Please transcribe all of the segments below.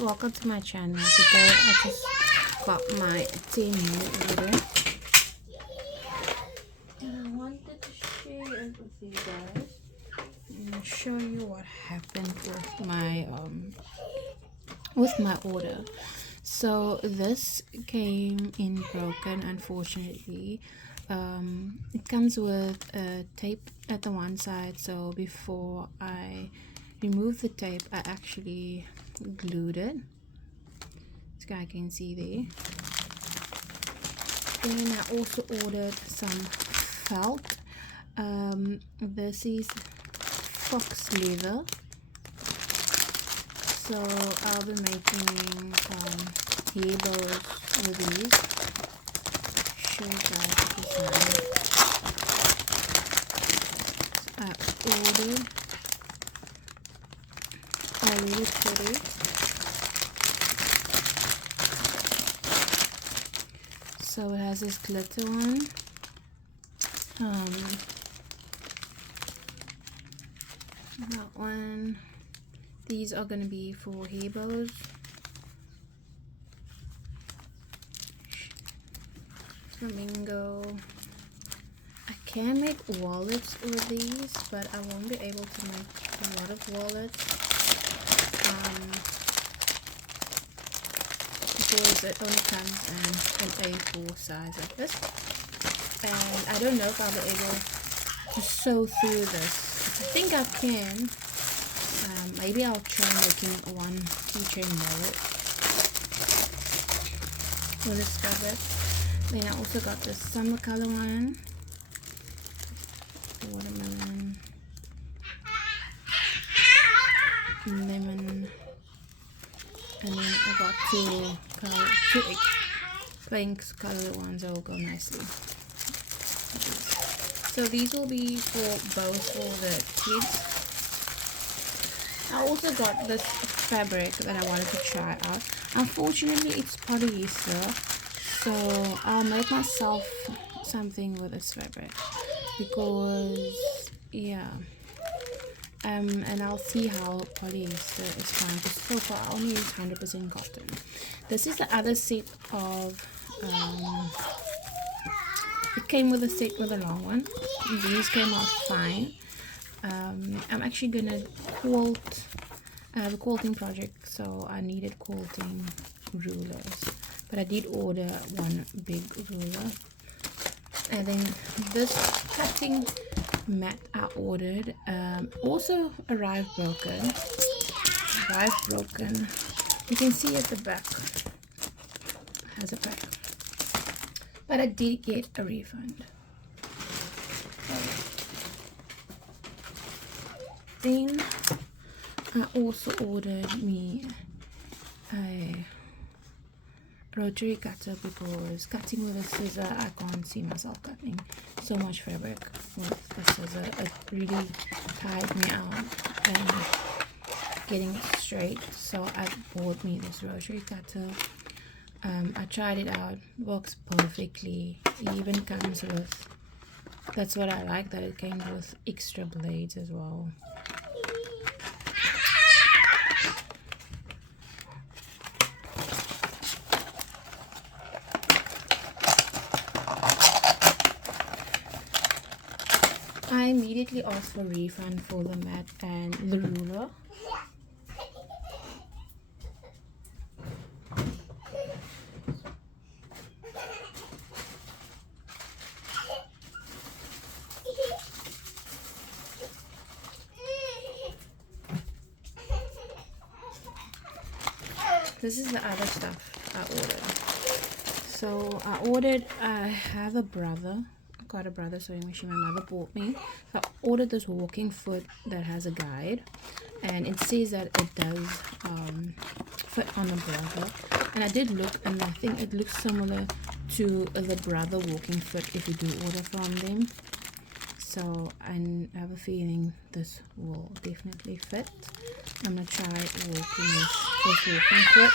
Welcome to my channel. Today I just got my TEMU order and I wanted to share it with you guys and show you what happened with my order. So this came in broken, unfortunately. It comes with a tape at the one side, so before I removed the tape I actually glued it. This guy can see there. Then I also ordered some felt. This is fox leather, so I'll be making hair bows with these. Show you guys the design. I ordered really pretty. So it has this glitter one. That one. These are gonna be for hair bows. Flamingo. I can make wallets with these, but I won't be able to make a lot of wallets because it only comes in an A4 size like this, and I don't know if I'll be able to sew through this. I think I can. Maybe I'll try making one keychain wallet with this fabric. Then I also got this summer color one, watermelon, lemon, and then I got two pink color ones that will go nicely. So these will be for both for the kids. I also got this fabric that I wanted to try out. Unfortunately it's polyester, so I'll make myself something with this fabric because yeah, and I'll see how polyester is fine, because so far I only use 100% cotton. This is the other set of it came with a set with a long one. These came out fine. I'm actually gonna quilt. I have a quilting project, so I needed quilting rulers, but I did order one big ruler. And then this cutting mat I ordered also arrived broken. You can see at the back it has a pack, but I did get a refund. Then I also ordered me a rotary cutter because cutting with a scissor I can't see myself cutting so much fabric with a scissor. It really tired me out and getting it straight, so I bought me this rotary cutter. I tried it out, works perfectly. It even comes with, that's what I like, that it came with extra blades as well. I immediately asked for a refund for the mat and the ruler. This is the other stuff I ordered. So I have a brother. Got a brother sewing machine my mother bought me. So I ordered this walking foot that has a guide, and it says that it does fit on the brother, and I did look and I think it looks similar to the brother walking foot if you do order from them. So I have a feeling this will definitely fit. I'm gonna try walking this walking foot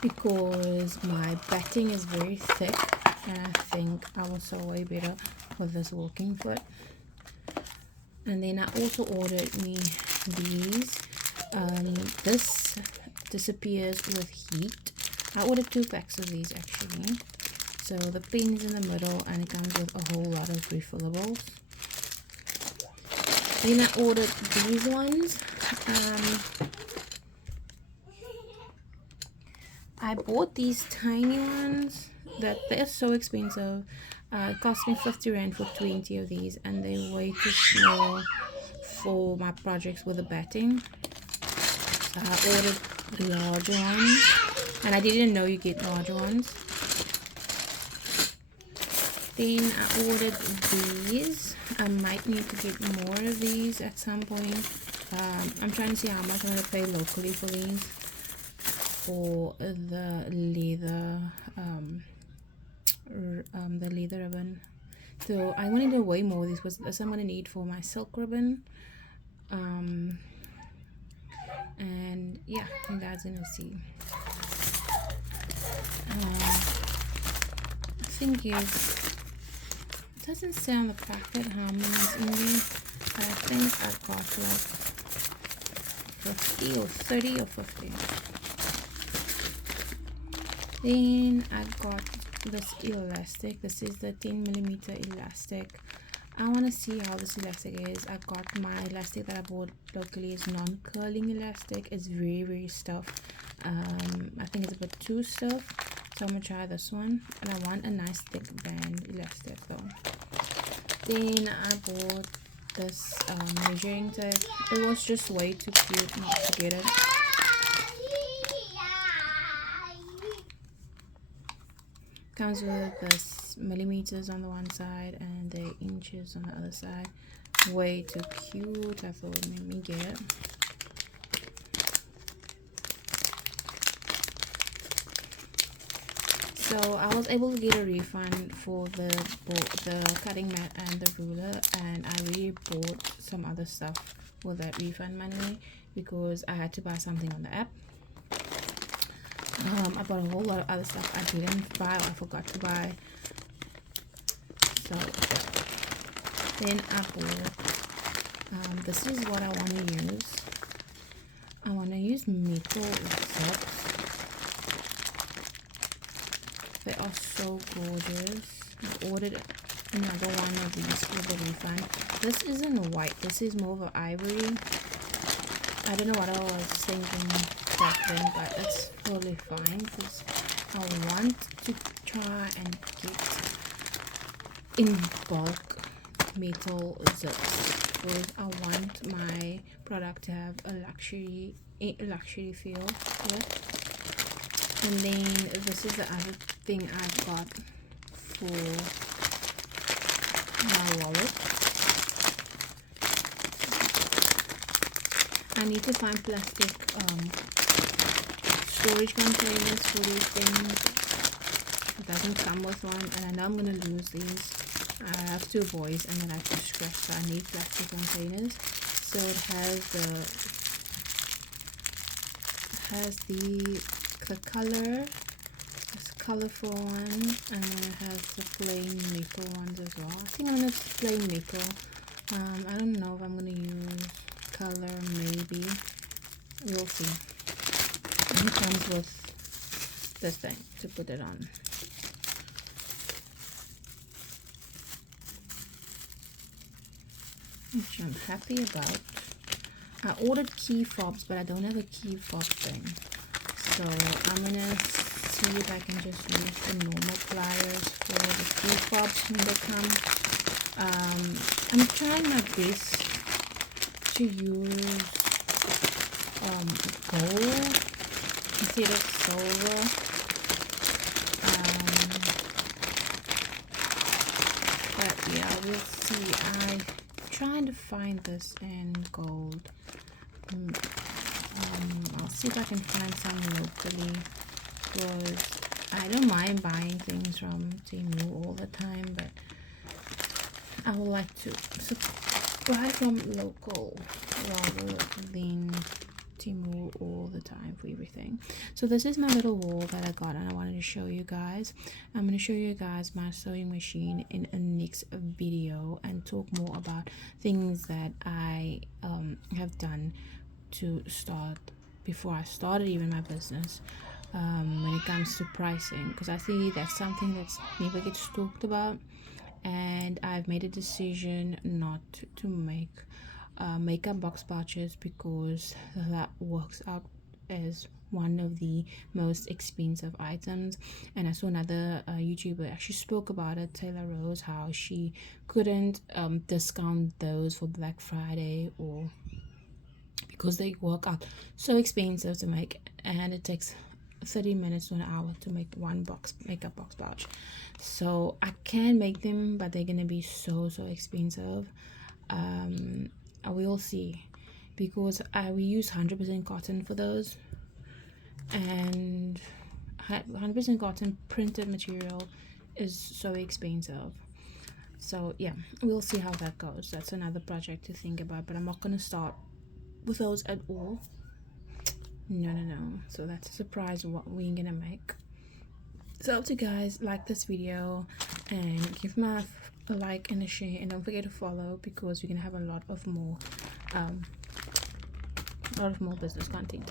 because my batting is very thick, and I think I will sew way better with this walking foot. And then I also ordered me these. This disappears with heat. I ordered 2 packs of these actually. So the pen is in the middle and it comes with a whole lot of refillables. Then I ordered these ones. I bought these tiny ones that they're so expensive. It cost me 50 rand for 20 of these, and they're way too small for my projects with the batting. So I ordered larger ones, and I didn't know you get larger ones. Then I ordered these. I might need to get more of these at some point. I'm trying to see how much I'm going to pay locally for these, for the leather ribbon. So I wanted to way more of these because that's what I'm going to need for my silk ribbon. And yeah, you guys are gonna see. I think it doesn't say on the packet how many is in there, but I think I got like 50 or 30 or 50. Then I got this elastic. This is the 10mm elastic. I want to see how this elastic is. I got my elastic that I bought locally is non-curling elastic. It's very stiff. I think it's a bit too stiff, so I'm gonna try this one. And I want a nice thick band elastic though. Then I bought this measuring tape. It was just way too cute not to get it. Comes with this millimeters on the one side and the inches on the other side. Way too cute. I thought it made me get it. So I was able to get a refund for the cutting mat and the ruler, and I really bought some other stuff with that refund money because I had to buy something on the app. I bought a whole lot of other stuff I didn't buy or I forgot to buy. So then I bought, this is what I want to use. I want to use metal zips. They are so gorgeous. I ordered another one of these for the refund. This isn't white. This is more of an ivory. I don't know what I was thinking back then, but it's totally fine because I want to try and get in bulk metal zips because I want my product to have a luxury feel to it. And then this is the other thing I got for my wallet. I need to find plastic storage containers for these things. It doesn't come with one, and I know I'm gonna lose these. I have 2 boys and then I have to scratch, so I need plastic containers. So it has the color, this colorful one, and then it has the plain metal ones as well. I think I'm gonna plain metal. I don't know if I'm gonna use color, maybe we'll see. And it comes with this thing to put it on. Which I'm happy about. I ordered key fobs, but I don't have a key fob thing, so I'm gonna see if I can just use the normal pliers for the key fobs when they come. I'm trying my best to use gold instead of silver. But yeah, we'll see. I'm trying to find this in gold. I'll see if I can find some locally because I don't mind buying things from TEMU all the time, but I would like to buy from local rather than TEMU all the time for everything. So this is my little wall that I got and I wanted to show you guys. I'm going to show you guys my sewing machine in a next video and talk more about things that I have done to start before I started even my business, when it comes to pricing, because I think that's something that's never gets talked about. And I've made a decision not to make makeup box pouches, because that works out as one of the most expensive items. And I saw another YouTuber actually spoke about it, Taylor Rose, how she couldn't discount those for Black Friday, or because they work out so expensive to make, and it takes 30 minutes to an hour to make one box makeup box pouch. So I can make them, but they're gonna be so expensive. I will see, because we use 100% cotton for those, and 100% cotton printed material is so expensive. So yeah, we'll see how that goes. That's another project to think about, but I'm not gonna start with those at all. No. So that's a surprise what we're gonna make. So I hope you guys like this video, and give my a like and a share, and don't forget to follow, because we're gonna have a lot of more business content.